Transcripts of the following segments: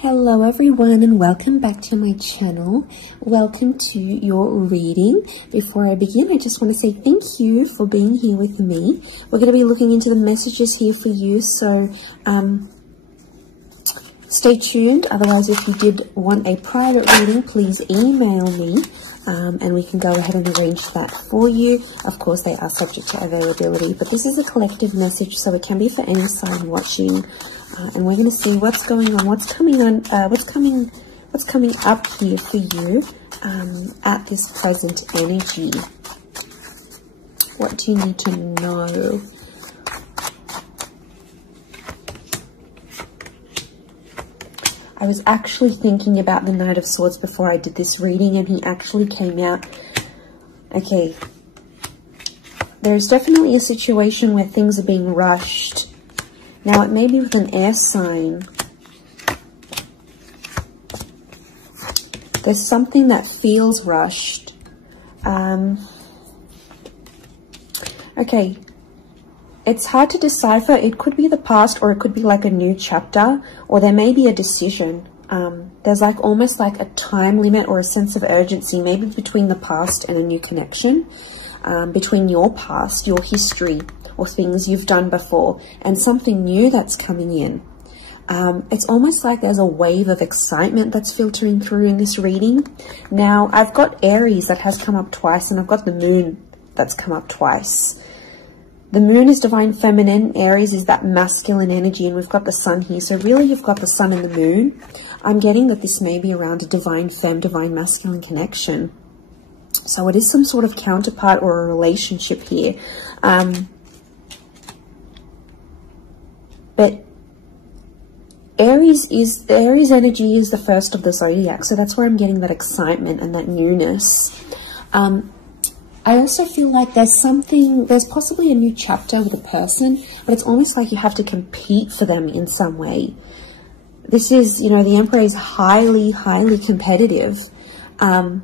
Hello everyone and welcome back to my channel. Welcome to your reading. Before I begin, I just want to say thank you for being here with me. We're going to be looking into the messages here for you, so stay tuned. Otherwise, if you did want a private reading, please email me and we can go ahead and arrange that for you. Of course, they are subject to availability, but this is a collective message, so it can be for any sign watching. And we're going to see what's going on, what's coming up here for you at this present energy. What do you need to know? I was actually thinking about the Knight of Swords before I did this reading, and he actually came out. Okay, there's definitely a situation where things are being rushed. Now, it may be with an air sign. There's something that feels rushed. Okay. It's hard to decipher. It could be the past, or it could be like a new chapter, or there may be a decision. There's like almost like a time limit or a sense of urgency, maybe between the past and a new connection, between your past, your history, or things you've done before, and something new that's coming in. It's almost like there's a wave of excitement that's filtering through in this reading. Now, I've got Aries that has come up twice, and I've got the Moon that's come up twice. The Moon is divine feminine, Aries is that masculine energy, and we've got the Sun here. So really, you've got the Sun and the Moon. I'm getting that this may be around a divine femme, divine masculine connection. So it is some sort of counterpart or a relationship here. But Aries energy is the first of the zodiac, so that's where I'm getting that excitement and that newness. I also feel like there's possibly a new chapter with a person, but it's almost like you have to compete for them in some way. This is, you know, the Emperor is highly, highly competitive. Now,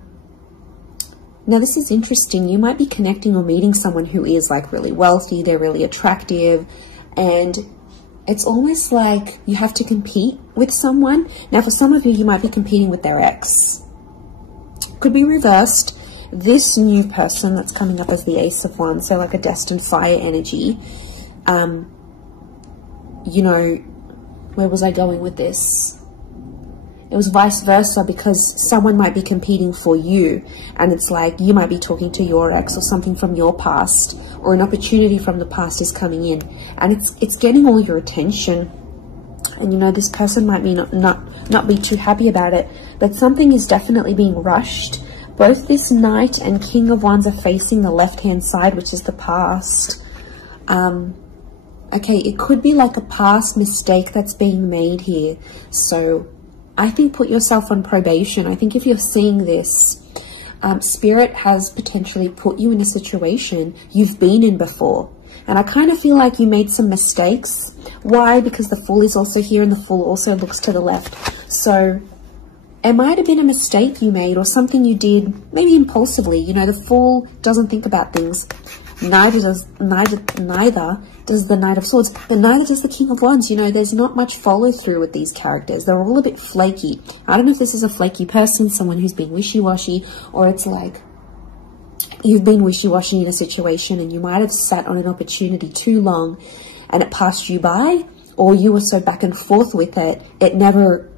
this is interesting. You might be connecting or meeting someone who is like really wealthy, they're really attractive, and it's almost like you have to compete with someone. Now, for some of you, you might be competing with their ex. Could be reversed. This new person that's coming up as the Ace of Wands, so like a destined fire energy. You know, where was I going with this? It was vice versa, because someone might be competing for you, and it's like you might be talking to your ex or something from your past, or an opportunity from the past is coming in, and it's getting all your attention. And you know, this person might be not be too happy about it, but something is definitely being rushed. Both this Knight and King of Wands are facing the left-hand side, which is the past. Okay, it could be like a past mistake that's being made here. So I think put yourself on probation. I think if you're seeing this, Spirit has potentially put you in a situation you've been in before. And I kind of feel like you made some mistakes. Why? Because the Fool is also here, and the Fool also looks to the left. So it might have been a mistake you made, or something you did, maybe impulsively. You know, the Fool doesn't think about things. Neither does the Knight of Swords, but neither does the King of Wands. You know, there's not much follow through with these characters. They're all a bit flaky. I don't know if this is a flaky person, someone who's being wishy-washy, or it's like you've been wishy-washy in a situation and you might have sat on an opportunity too long and it passed you by, or you were so back and forth with it, it never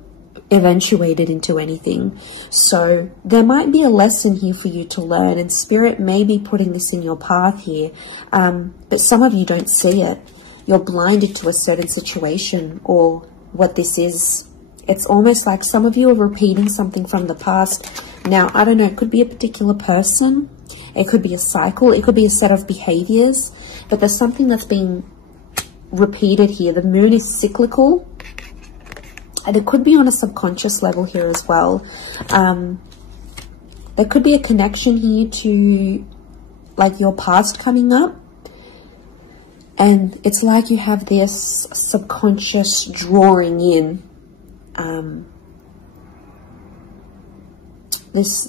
eventuated into anything. So there might be a lesson here for you to learn, and Spirit may be putting this in your path here, but some of you don't see it. You're blinded to a certain situation or what this is. It's almost like some of you are repeating something from the past. Now, I don't know, it could be a particular person, it could be a cycle, it could be a set of behaviors, but there's something that's being repeated here. The Moon is cyclical, and it could be on a subconscious level here as well. There could be a connection here to like your past coming up. And it's like you have this subconscious drawing in. This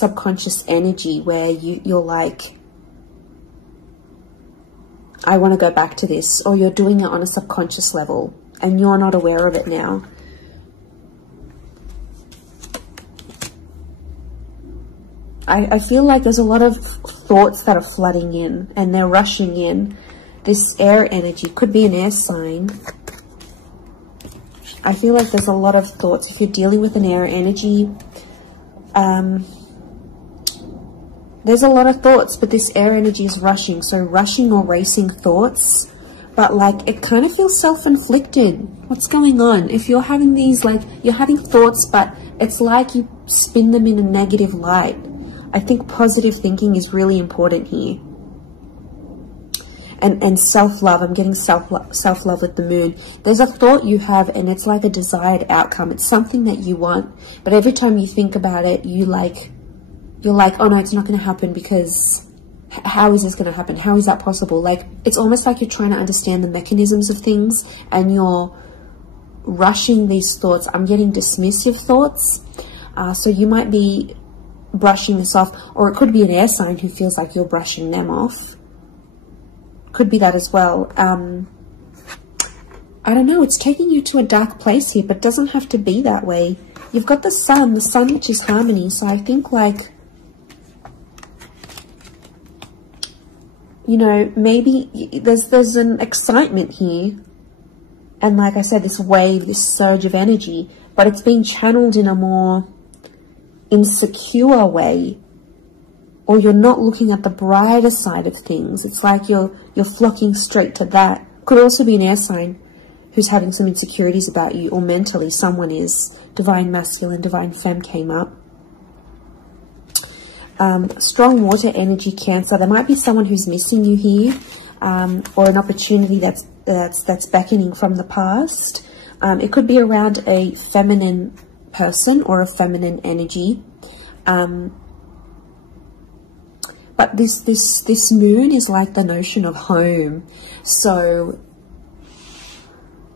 subconscious energy where you're like, I want to go back to this, or you're doing it on a subconscious level and you're not aware of it now. I feel like there's a lot of thoughts that are flooding in and they're rushing in. This air energy could be an air sign. I feel like there's a lot of thoughts. If you're dealing with an air energy, there's a lot of thoughts, but this air energy is rushing. So rushing or racing thoughts, but like it kind of feels self-inflicted. What's going on? If you're having these, like you're having thoughts, but it's like you spin them in a negative light. I think positive thinking is really important here. And self-love. I'm getting self-love with the moon. There's a thought you have and it's like a desired outcome. It's something that you want, but every time you think about it, you're like, oh no, it's not going to happen, because how is this going to happen? How is that possible? Like, it's almost like you're trying to understand the mechanisms of things and you're rushing these thoughts. I'm getting dismissive thoughts. So you might be brushing this off, or it could be an air sign who feels like you're brushing them off. Could be that as well. I don't know. It's taking you to a dark place here, but doesn't have to be that way. You've got the sun which is harmony. So I think, like, you know, maybe there's an excitement here. And like I said, this wave, this surge of energy, but it's being channeled in a more insecure way, or you're not looking at the brighter side of things. It's like you're flocking straight to that. Could also be an air sign who's having some insecurities about you, or mentally someone is. Divine masculine, divine femme came up. Strong water energy, Cancer. There might be someone who's missing you here, or an opportunity that's beckoning from the past. It could be around a feminine person or a feminine energy. But this moon is like the notion of home. So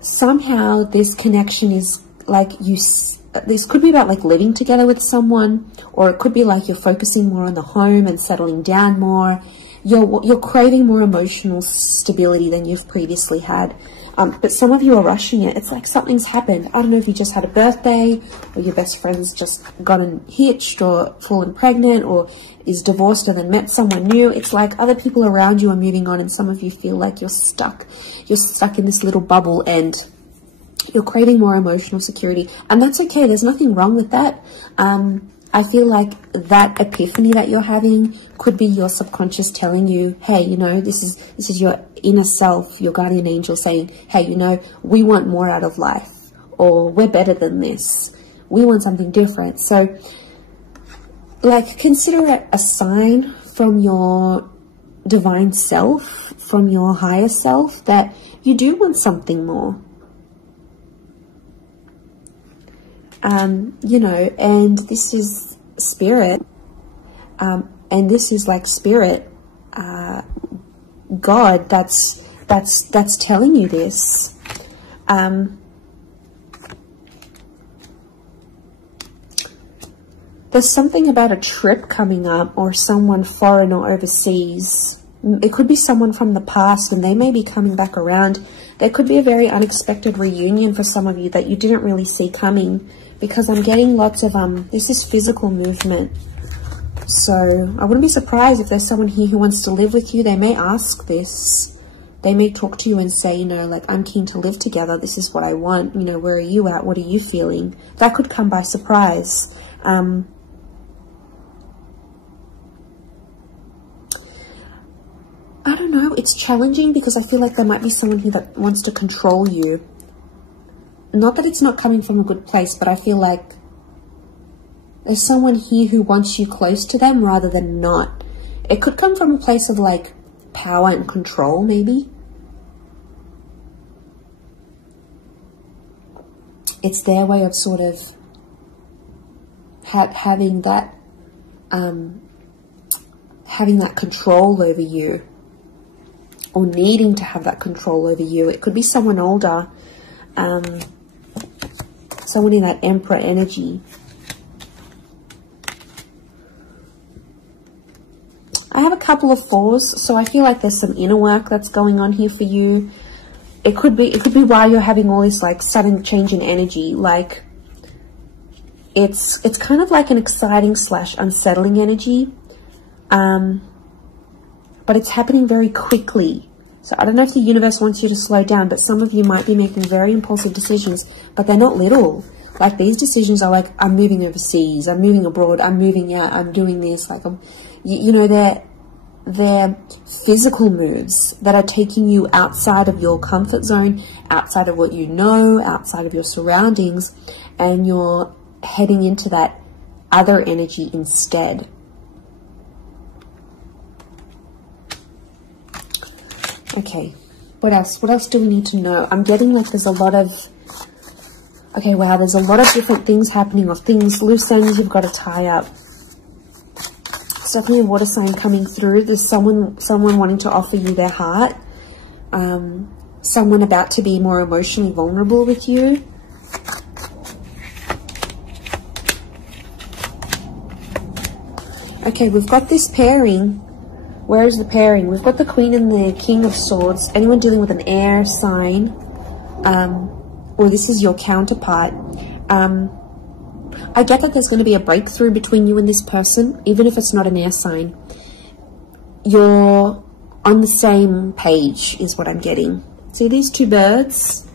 somehow this connection is like this could be about like living together with someone, or it could be like you're focusing more on the home and settling down more. You're craving more emotional stability than you've previously had. But some of you are rushing it. It's like something's happened. I don't know if you just had a birthday, or your best friend's just gotten hitched or fallen pregnant, or is divorced and then met someone new. It's like other people around you are moving on, and some of you feel like you're stuck. You're stuck in this little bubble and you're craving more emotional security. And that's okay. There's nothing wrong with that. I feel like that epiphany that you're having could be your subconscious telling you, hey, you know, this is your inner self, your guardian angel saying, hey, you know, we want more out of life, or we're better than this. We want something different. So, like, consider it a sign from your divine self, from your higher self, that you do want something more. You know, and this is spirit, and this is like spirit, God, that's telling you this. There's something about a trip coming up, or someone foreign or overseas. It could be someone from the past, and they may be coming back around. There could be a very unexpected reunion for some of you that you didn't really see coming, because I'm getting lots of, this is physical movement. So I wouldn't be surprised if there's someone here who wants to live with you. They may ask this. They may talk to you and say, you know, like, I'm keen to live together. This is what I want. You know, where are you at? What are you feeling? That could come by surprise. I don't know. It's challenging because I feel like there might be someone here that wants to control you. Not that it's not coming from a good place, but I feel like there's someone here who wants you close to them rather than not. It could come from a place of like power and control, maybe. It's their way of sort of having that control over you, or needing to have that control over you. It could be someone older, someone in that Emperor energy. I have a couple of fours, so I feel like there's some inner work that's going on here for you. It could be why you're having all this like sudden change in energy. Like, It's kind of like an exciting / unsettling energy, but it's happening very quickly. So I don't know if the universe wants you to slow down, but some of you might be making very impulsive decisions, but they're not little. Like, these decisions are like, I'm moving overseas, I'm moving abroad, I'm moving out, I'm doing this. Like, you know, they're physical moves that are taking you outside of your comfort zone, outside of what you know, outside of your surroundings, and you're heading into that other energy instead. Okay, what else? What else do we need to know? I'm getting like there's a lot of... Okay, wow, there's a lot of different things happening, or things, loose ends you've got to tie up. It's definitely a water sign coming through. There's someone wanting to offer you their heart. Someone about to be more emotionally vulnerable with you. Okay, we've got this pairing. Where is the pairing? We've got the Queen and the King of Swords. Anyone dealing with an air sign, or this is your counterpart. I get that there's going to be a breakthrough between you and this person, even if it's not an air sign. You're on the same page, is what I'm getting. See these two birds?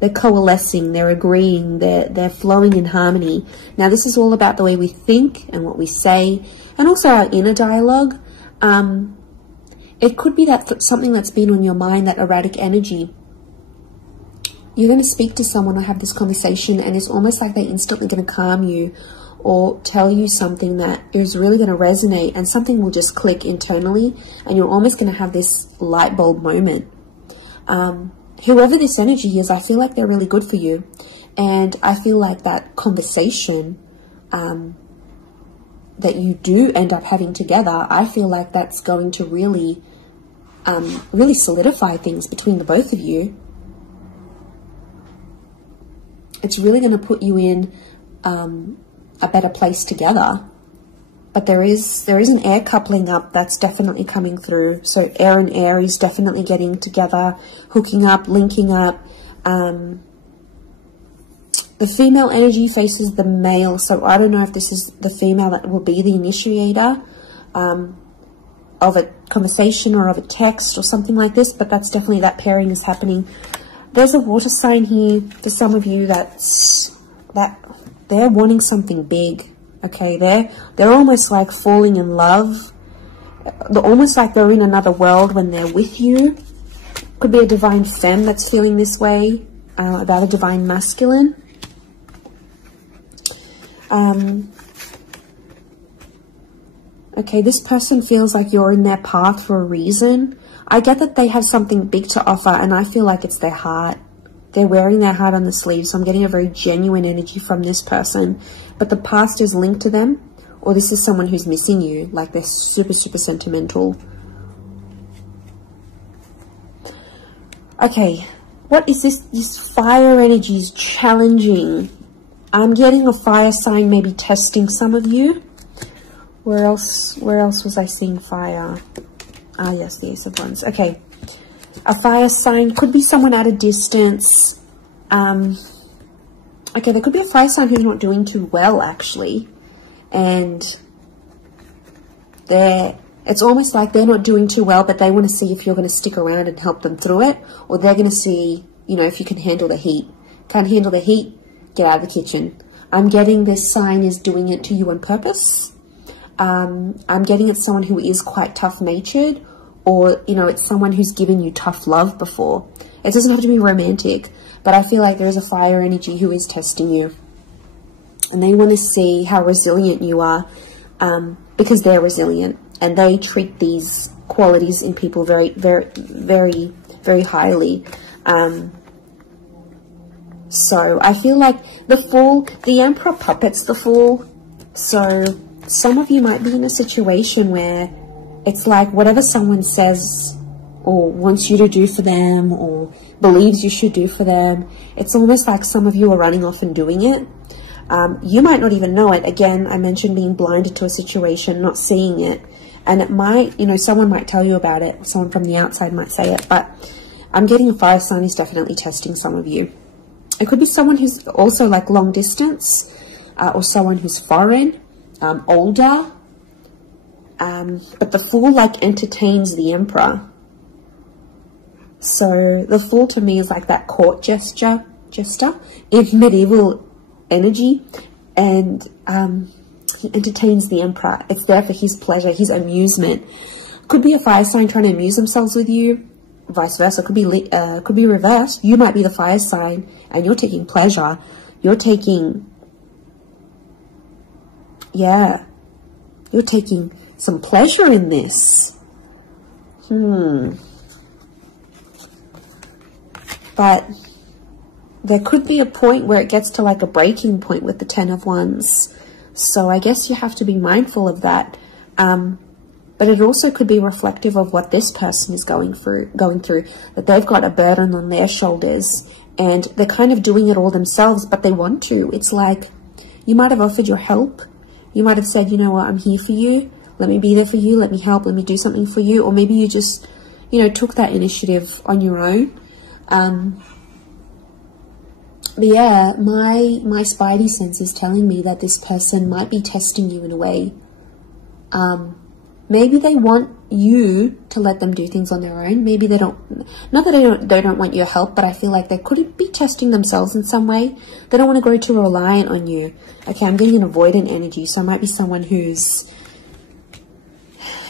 They're coalescing, they're agreeing, they're flowing in harmony. Now, this is all about the way we think and what we say, and also our inner dialogue. It could be that something that's been on your mind, that erratic energy. You're going to speak to someone or have this conversation, and it's almost like they're instantly going to calm you or tell you something that is really going to resonate, and something will just click internally, and you're almost going to have this light bulb moment. Whoever this energy is, I feel like they're really good for you. And I feel like that conversation that you do end up having together, I feel like that's going to really solidify things between the both of you. It's really going to put you in a better place together. But there is an air coupling up that's definitely coming through. So air and Aries definitely getting together, hooking up, linking up. The female energy faces the male, so I don't know if this is the female that will be the initiator of a conversation or of a text or something like this, but that's definitely, that pairing is happening. There's a water sign here for some of you that they're wanting something big. Okay, they're almost like falling in love. They're almost like they're in another world when they're with you. Could be a divine femme that's feeling this way about a divine masculine. Okay, this person feels like you're in their path for a reason. I get that they have something big to offer, and I feel like it's their heart. They're wearing their heart on the sleeve, so I'm getting a very genuine energy from this person. But the past is linked to them, or this is someone who's missing you, like they're super, super sentimental. Okay, what is this? This fire energy is challenging. I'm getting a fire sign maybe testing some of you. Where else was I seeing fire? Ah, yes, the Ace of Wands. Okay. A fire sign could be someone at a distance. Okay, there could be a fire sign who's not doing too well, actually. And it's almost like they're not doing too well, but they want to see if you're going to stick around and help them through it. Or they're going to see, you know, if you can handle the heat. Can't handle the heat? Get out of the kitchen. I'm getting this sign is doing it to you on purpose. I'm getting it's someone who is quite tough-natured, or, you know, it's someone who's given you tough love before. It doesn't have to be romantic, but I feel like there is a fire energy who is testing you. And they want to see how resilient you are, because they're resilient. And they treat these qualities in people very, very, very, very highly. So I feel like the Fool, the Emperor puppets the Fool. So some of you might be in a situation where it's like whatever someone says or wants you to do for them or believes you should do for them, it's almost like some of you are running off and doing it. You might not even know it. Again, I mentioned being blinded to a situation, not seeing it. And it might, you know, someone might tell you about it. Someone from the outside might say it. But I'm getting a fire sign is definitely testing some of you. It could be someone who's also like long distance. or someone who's foreign, older. But the Fool like entertains the Emperor. So the Fool to me is like that court jester in medieval energy, and he entertains the Emperor. It's there for his pleasure, his amusement. Could be a fire sign trying to amuse themselves with you, vice versa. Could be reversed. You might be the fire sign and you're taking pleasure. You're taking, yeah, you're taking some pleasure in this. But there could be a point where it gets to like a breaking point with the Ten of Wands. So I guess you have to be mindful of that. But it also could be reflective of what this person is going through, that they've got a burden on their shoulders and they're kind of doing it all themselves, but they want to. It's like you might have offered your help. You might have said, you know what, I'm here for you. Let me be there for you. Let me help. Let me do something for you. Or maybe you just, you know, took that initiative on your own. But yeah, my spidey sense is telling me that this person might be testing you in a way. Maybe they want you to let them do things on their own. Maybe they don't, not that they don't want your help, but I feel like they could be testing themselves in some way. They don't want to grow too reliant on you. Okay, I'm getting an avoidant energy, so it might be someone who's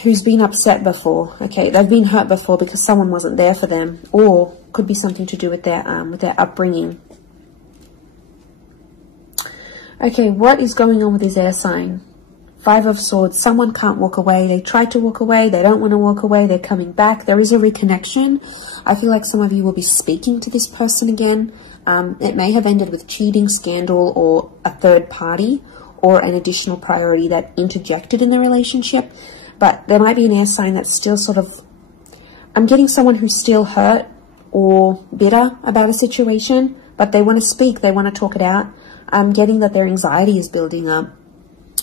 been upset before. Okay, they've been hurt before because someone wasn't there for them, or could be something to do with their upbringing. Okay, what is going on with this air sign? Five of Swords. Someone can't walk away. They tried to walk away. They don't want to walk away. They're coming back. There is a reconnection. I feel like some of you will be speaking to this person again. It may have ended with cheating, scandal, or a third party, or an additional priority that interjected in the relationship. But there might be an air sign that's still sort of... I'm getting someone who's still hurt or bitter about a situation, but they want to speak. They want to talk it out. I'm getting that their anxiety is building up.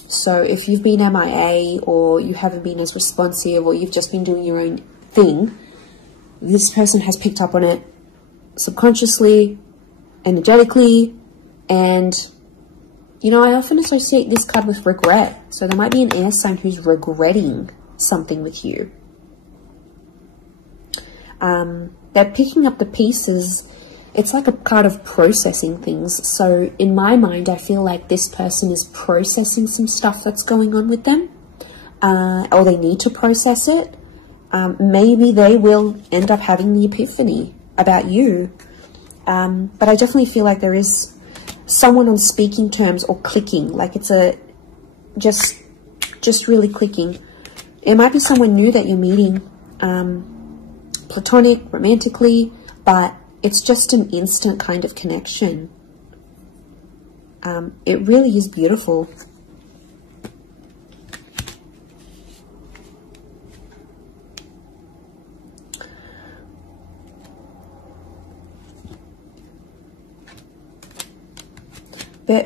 So if you've been MIA, or you haven't been as responsive, or you've just been doing your own thing, this person has picked up on it subconsciously, energetically, and, you know, I often associate this card with regret. So there might be an air sign who's regretting something with you. They're picking up the pieces. It's like a card of processing things. So in my mind, I feel like this person is processing some stuff that's going on with them, or they need to process it. Maybe they will end up having the epiphany about you. But I definitely feel like there is someone on speaking terms or clicking, like it's a just really clicking. It might be someone new that you're meeting, platonic, romantically, but it's just an instant kind of connection. It really is beautiful.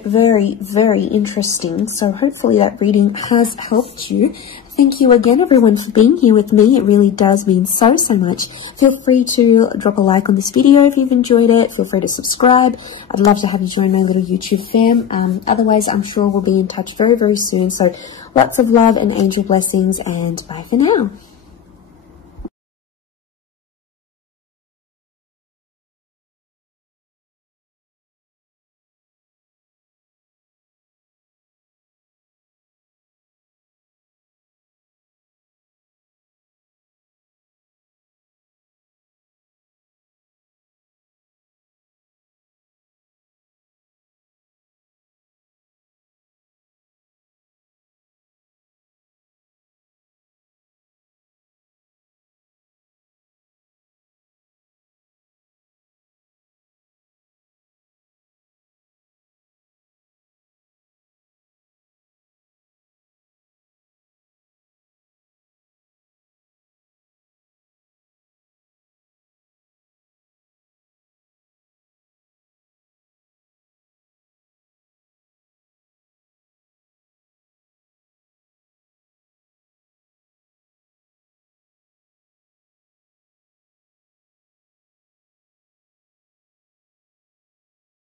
Very, very interesting. So hopefully that reading has helped you. Thank you again, everyone, for being here with me. It really does mean so much. Feel free to drop a like on this video if you've enjoyed it. Feel free to subscribe. I'd love to have you join my little YouTube fam. Otherwise, I'm sure we'll be in touch very, very soon. So lots of love and angel blessings, and bye for now.